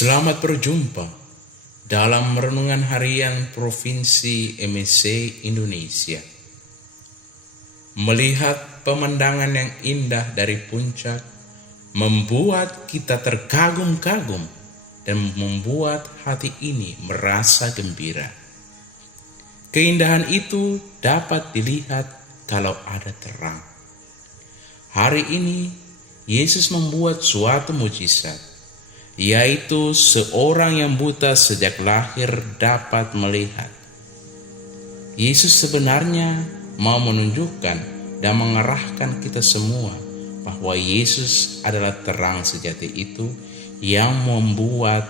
Selamat berjumpa dalam Renungan Harian Provinsi MSC Indonesia. Melihat pemandangan yang indah dari puncak membuat kita terkagum-kagum dan membuat hati ini merasa gembira. Keindahan itu dapat dilihat kalau ada terang. Hari ini Yesus membuat suatu mujizat, yaitu seorang yang buta sejak lahir dapat melihat. Yesus sebenarnya mau menunjukkan dan mengarahkan kita semua bahwa Yesus adalah terang sejati itu yang membuat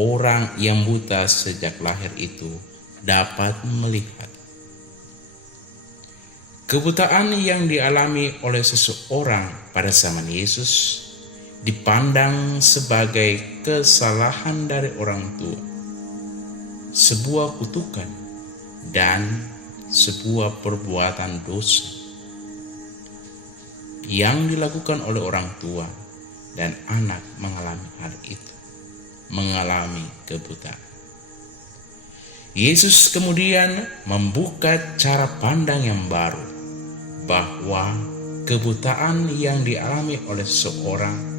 orang yang buta sejak lahir itu dapat melihat. Kebutaan yang dialami oleh seseorang pada zaman Yesus dipandang sebagai kesalahan dari orang tua, sebuah kutukan, dan sebuah perbuatan dosa yang dilakukan oleh orang tua, dan anak mengalami hal itu, mengalami kebutaan. Yesus kemudian membuka cara pandang yang baru, bahwa kebutaan yang dialami oleh seseorang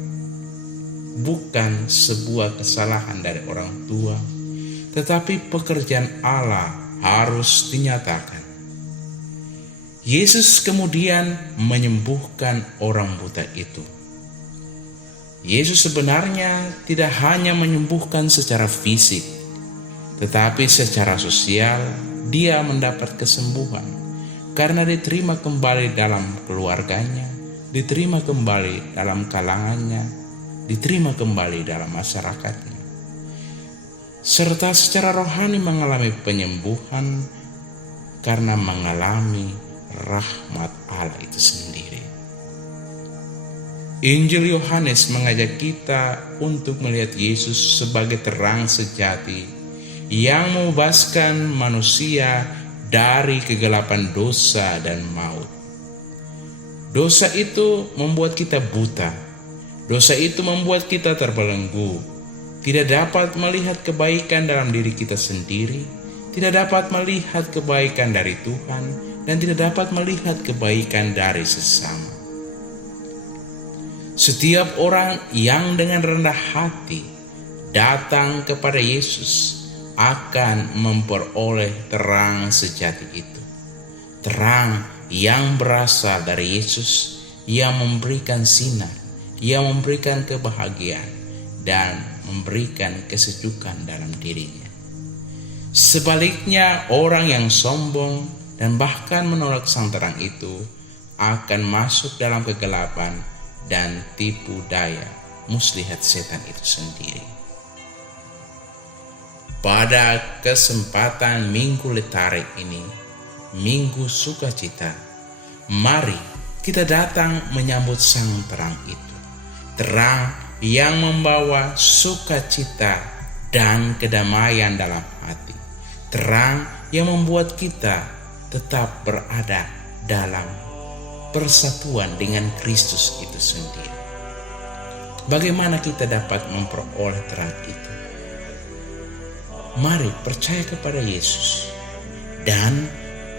bukan sebuah kesalahan dari orang tua, tetapi pekerjaan Allah harus dinyatakan. Yesus kemudian menyembuhkan orang buta itu. Yesus sebenarnya tidak hanya menyembuhkan secara fisik, tetapi secara sosial dia mendapat kesembuhan karena diterima kembali dalam keluarganya, diterima kembali dalam kalangannya, diterima kembali dalam masyarakatnya, serta secara rohani mengalami penyembuhan karena mengalami rahmat Allah itu sendiri. Injil Yohanes mengajak kita untuk melihat Yesus sebagai terang sejati yang membebaskan manusia dari kegelapan dosa dan maut. Dosa itu membuat kita buta. Dosa itu membuat kita terbelenggu, tidak dapat melihat kebaikan dalam diri kita sendiri, tidak dapat melihat kebaikan dari Tuhan, dan tidak dapat melihat kebaikan dari sesama. Setiap orang yang dengan rendah hati datang kepada Yesus akan memperoleh terang sejati itu. Terang yang berasal dari Yesus, yang memberikan sinar, yang memberikan kebahagiaan, dan memberikan kesejukan dalam dirinya. Sebaliknya, orang yang sombong dan bahkan menolak sang terang itu akan masuk dalam kegelapan dan tipu daya muslihat setan itu sendiri. Pada kesempatan Minggu Letarik ini, Minggu Sukacita, mari kita datang menyambut sang terang itu. Terang yang membawa sukacita dan kedamaian dalam hati. Terang yang membuat kita tetap berada dalam persatuan dengan Kristus itu sendiri. Bagaimana kita dapat memperoleh terang itu? Mari percaya kepada Yesus, dan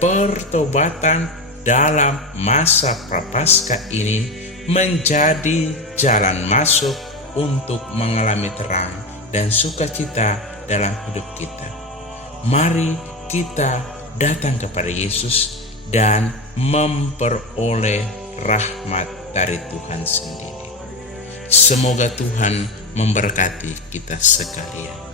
pertobatan dalam masa prapaskah ini menjadi jalan masuk untuk mengalami terang dan sukacita dalam hidup kita. Mari kita datang kepada Yesus dan memperoleh rahmat dari Tuhan sendiri. Semoga Tuhan memberkati kita sekalian.